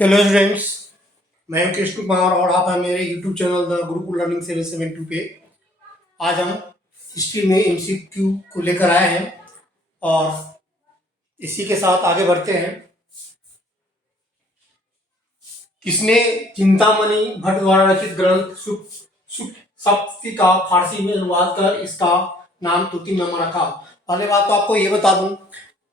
Hello students. मैं हूं कृष्ण कुमार और आप हैं मेरे YouTube channel the Gurukul learning 772 पे। आज हम हिस्ट्री में एमसीक्यू को लेकर आए हैं और इसी के साथ आगे बढ़ते हैं। किसने चिंतामणि भट्ट द्वारा रचित ग्रंथ सुख सुख सप्तशती का फारसी में अनुवाद कर इसका नाम तूतीनामा रखा? पहले बात तो आपको ये बता दूं,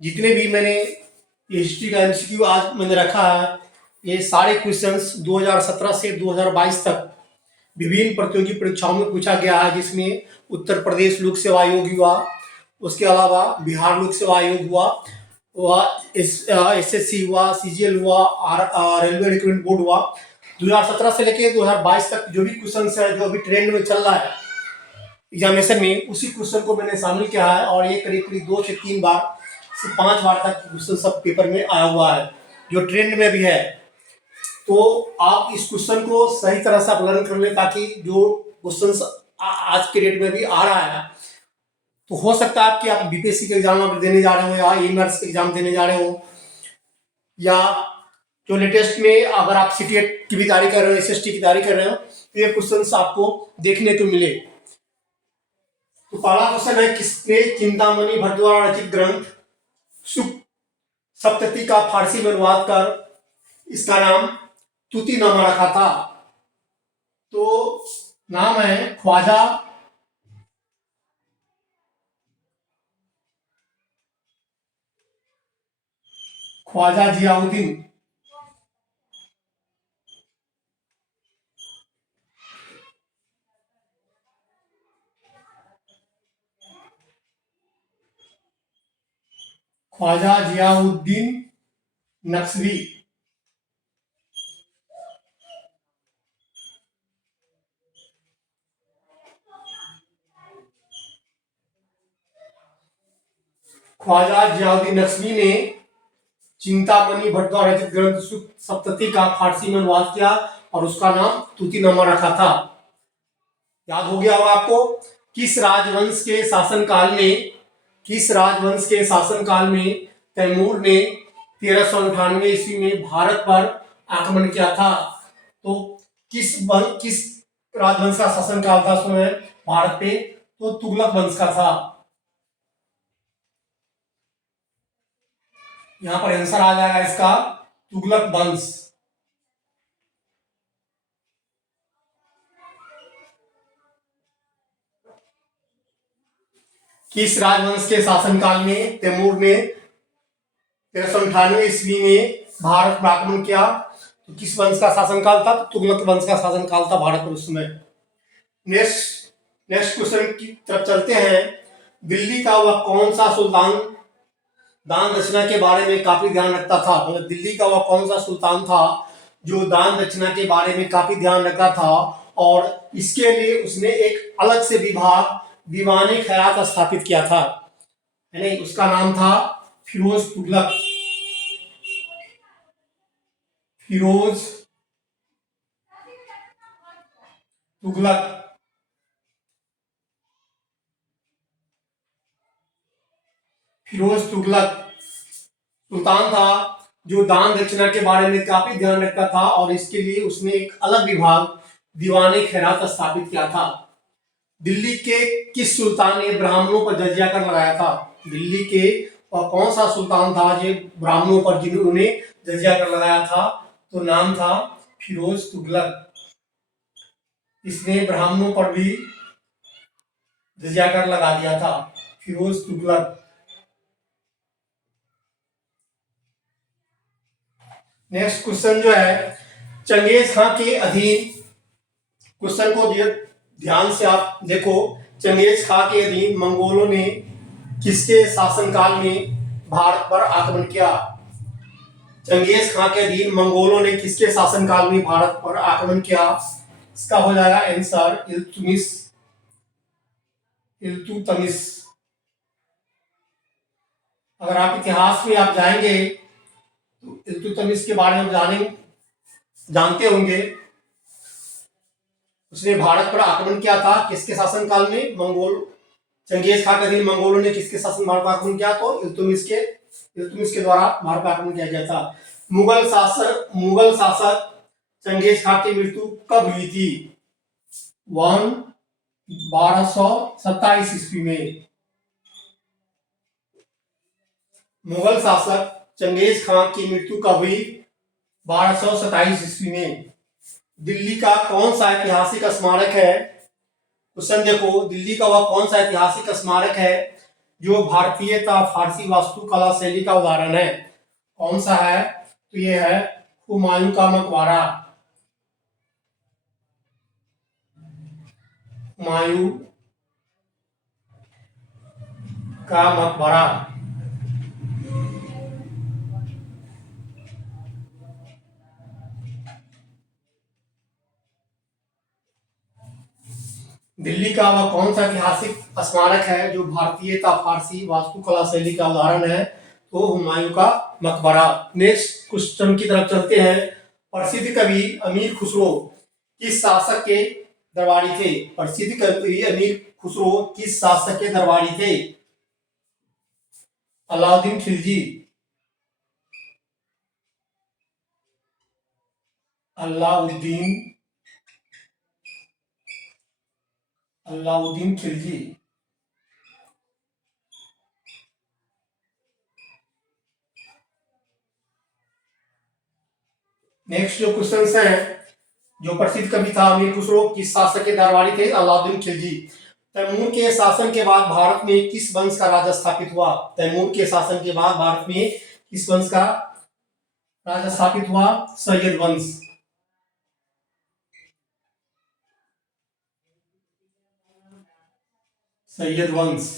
जितने भी मैंने ये हिस्ट्री का एमसीक्यू आज मैंने रखा है, ये सारे क्वेश्चंस 2017 से 2022 तक विभिन्न प्रतियोगी परीक्षाओं में पूछा गया है, जिसमें उत्तर प्रदेश लोक सेवा आयोग हुआ, उसके अलावा बिहार लोक सेवा आयोग हुआ, एसएससी हुआ, सीजीएल हुआ, रेलवे रिक्रूटमेंट बोर्ड हुआ। 2017 से लेकर 2022 तक जो भी क्वेश्चन है, जो अभी ट्रेंड में चल रहा है एग्जामिनेशन में, उसी क्वेश्चन को मैंने शामिल किया है और ये करीब करीब 2 से 3 बार से 5 बार तक क्वेश्चन सब पेपर में आया हुआ है, जो ट्रेंड में भी है। तो आप इस क्वेश्चन को सही तरह से आप लर्न कर ले, ताकि जो क्वेश्चन आज के डेट में भी आ रहा है, तो हो सकता है कि आप बीपीएससी के एग्जाम देने जा रहे हो या एमआरएस के एग्जाम देने जा रहे हो, या जो लेटेस्ट में अगर आप सीटीएट की भी तैयारी कर रहे हो, एसएसटी की तैयारी कर रहे हो, तो ये क्वेश्चन आपको देखने को मिले। तो पहला क्वेश्चन है, किसने चिंतामणि भट्ट द्वारा रचित ग्रंथ सुख सप्तशती का फारसी में अनुवाद कर इसका नाम तूतीनामा रखा था? तो नाम है ख्वाजा जियाउद्दीन। ख्वाजा जियाउद्दीन नक्शवी। ख्वाजा जियाउद्दीन नक्शवी ने चिंतामणि भट्ट द्वारा रचित ग्रंथ सुख सप्तशती का फारसी में अनुवाद किया और उसका नाम तूतीनामा रखा था। याद हो गया होगा आपको। किस राजवंश के शासनकाल में तैमूर ने 1398 ईस्वी में भारत पर आक्रमण किया था? तो किस राजवंश का शासनकाल था उस समय भारत पे? तो तुगलक वंश का था। यहां पर आंसर आ जाएगा इसका तुगलक वंश। किस राजवंश के शासनकाल में तैमूर ने 1398 ईस्वी में भारत पर आक्रमण किया? तो किस वंश का शासनकाल था? तो तुगलक वंश का शासनकाल था भारत पर उस समय। नेक्स्ट नेक्स्ट क्वेश्चन की तरफ चलते हैं। दिल्ली का वह कौन सा सुल्तान दान दक्षिणा के बारे में काफी ध्यान रखता था? मतलब दिल्ली का वह कौन सा सुल्तान था जो दान दक्षिणा के बारे में काफी ध्यान रखता था, और इसके लिए उसने एक अलग से विभाग दीवान खैरात स्थापित किया था? यानी उसका नाम था फिरोज तुगलक। फिरोज तुगलक फिरोज तुगलक सुल्तान था जो दान दक्षिणा के बारे में काफी ध्यान रखता था, और इसके लिए उसने एक अलग विभाग दीवान खैरात स्थापित किया था। दिल्ली के किस सुल्तान ने ब्राह्मणों पर जजिया कर लगाया था? दिल्ली के और कौन सा सुल्तान था जो ब्राह्मणों पर जिन्होंने जजिया कर लगाया था? तो नाम था फिरोज तुगलक। इसने ब्राह्मणों पर भी जजिया कर लगा दिया था, फिरोज तुगलक। नेक्स्ट क्वेश्चन जो है, चंगेज खां के अधीन, क्वेश्चन को ध्यान से आप देखो। चंगेज खां के अधीन मंगोलों ने किसके शासनकाल में भारत पर आक्रमण किया? चंगेज खां के अधीन मंगोलों ने किसके शासनकाल में भारत पर आक्रमण किया? इसका हो जाएगा आंसर इल्तुतमिश। अगर आप इतिहास में आप जाएंगे तो इल्तुतमिश के बारे में जानते होंगे। उसने भारत पर आक्रमण किया था किसके शासनकाल में? चंगेज खां के अधीन मंगोलों ने किसके शासन भारत पर आक्रमण किया? तो इल्तुतमिश के द्वारा भारत पर आक्रमण किया गया था। मुगल शासक चंगेज खान की मृत्यु कब हुई थी? 1227 ईस्वी में। मुगल शासक चंगेज खान की मृत्यु कब हुई? 1227 ईस्वी में। दिल्ली का कौन सा ऐतिहासिक स्मारक है? क्वेश्चन देखो, दिल्ली का वह कौन सा ऐतिहासिक स्मारक है जो भारतीय तथा फारसी वास्तुकला शैली का उदाहरण है? कौन सा है? तो ये है हुमायूं का मकबरा। हुमायूं का मकबरा। दिल्ली का वह कौन सा ऐतिहासिक स्मारक है जो भारतीय तथा फारसी वास्तुकला शैली का उदाहरण है? तो हुमायूं का मकबरा। नेक्स्ट क्वेश्चन की तरफ चलते हैं। प्रसिद्ध कवि अमीर खुसरो किस शासक के दरबारी थे? प्रसिद्ध कवि अमीर खुसरो किस शासक के दरबारी थे? अलाउद्दीन खिलजी, अलाउद्दीन खिलजी। नेक्स्ट जो क्वेश्चन है, जो प्रसिद्ध कवि था अमीर खुसरो किस शासक के दरबारी थे? अलाउद्दीन खिलजी। तैमूर के शासन के बाद भारत में किस वंश का राज स्थापित हुआ? तैमूर के शासन के बाद भारत में किस वंश का राज स्थापित हुआ? सैयद वंश। सैयद वंश।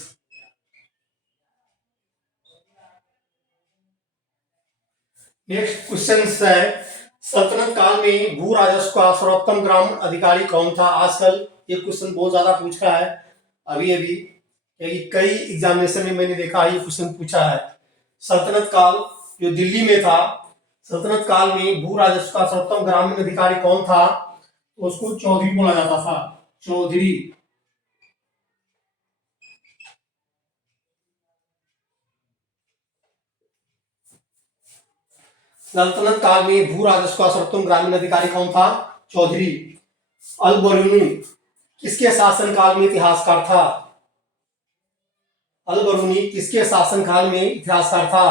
नेक्स्ट क्वेश्चन है, सल्तनत काल में भू राजस्व का सर्वोत्तम ग्रामीण अधिकारी कौन था? आजकल ये क्वेश्चन बहुत ज्यादा पूछ रहा है अभी अभी, क्योंकि कई एग्जामिनेशन में मैंने देखा ये क्वेश्चन पूछा है। सल्तनत काल जो दिल्ली में था, सल्तनत काल में भू राजस्व का सर्वोत्तम ग्रामीण अधिकारी कौन था? तो उसको चौधरी बोला जाता था, चौधरी। सल्तनत काल में भू राजस्व का सर्वोत्तम ग्रामीण अधिकारी कौन था? चौधरी। अल बरूनी किसके शासनकाल में इतिहासकार था? अल बरूनी किसके शासनकाल में इतिहासकार था?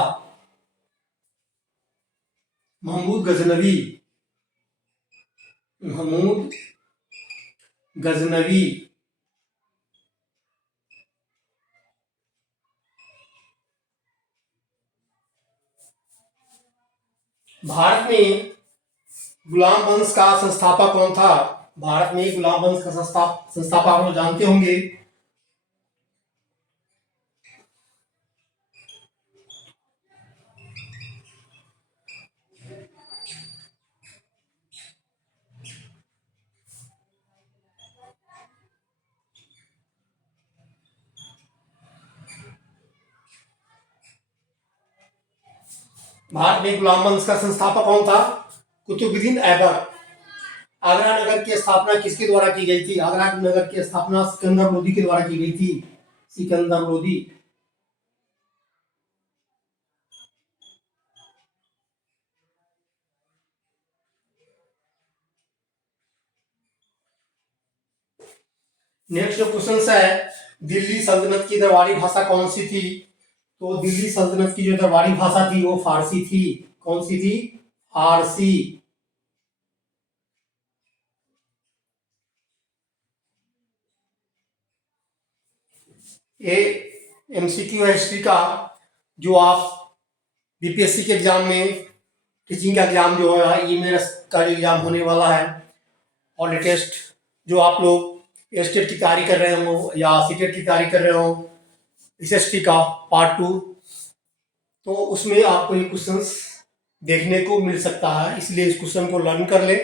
महमूद गजनवी। महमूद गजनवी। भारत में गुलाम वंश का संस्थापक कौन था? भारत में गुलाम वंश का संस्थापक आप लोग जानते होंगे। भारत में गुलाम वंश का संस्थापक कौन था? कुतुबुद्दीन ऐबक। आगरा नगर की स्थापना किसके द्वारा की गई थी? आगरा नगर की स्थापना सिकंदर लोदी के द्वारा की गई थी, सिकंदर लोदी। नेक्स्ट जो क्वेश्चन है, दिल्ली सल्तनत की दरबारी भाषा कौन सी थी? तो दिल्ली सल्तनत की जो दरबारी भाषा थी वो फारसी थी। कौन सी थी? फारसी। ये एमसीक्यू है हिस्ट्री का, जो आप बीपीएससी के एग्जाम में, टीचिंग का एग्जाम जो है, ये मेरा का एग्जाम होने वाला है। और लेटेस्ट जो आप लोग स्टेट की तैयारी कर रहे हो या सीटेट की तैयारी कर रहे हो, एसएसटी का पार्ट 2, तो उसमें आपको ये क्वेश्चंस देखने को मिल सकता है, इसलिए इस क्वेश्चन को लर्न कर ले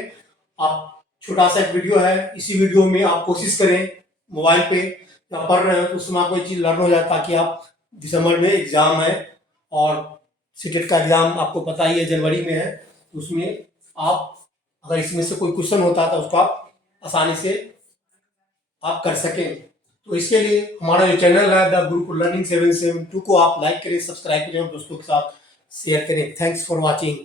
आप। छोटा सा एक वीडियो है, इसी वीडियो में आप कोशिश करें मोबाइल पे या पढ़ रहे हो तो उसमें आपको ये चीज़ लर्न हो जाए, ताकि आप दिसंबर में एग्जाम है और सीटेट का एग्जाम आपको पता ही है जनवरी में है, तो उसमें आप अगर इसमें से कोई क्वेश्चन होता है तो उसको आप आसानी से आप कर सकें। तो इसके लिए हमारा जो चैनल है द गुरुकुल लर्निंग 772 को आप लाइक करें, सब्सक्राइब करें और दोस्तों के साथ शेयर करें। Thanks for watching.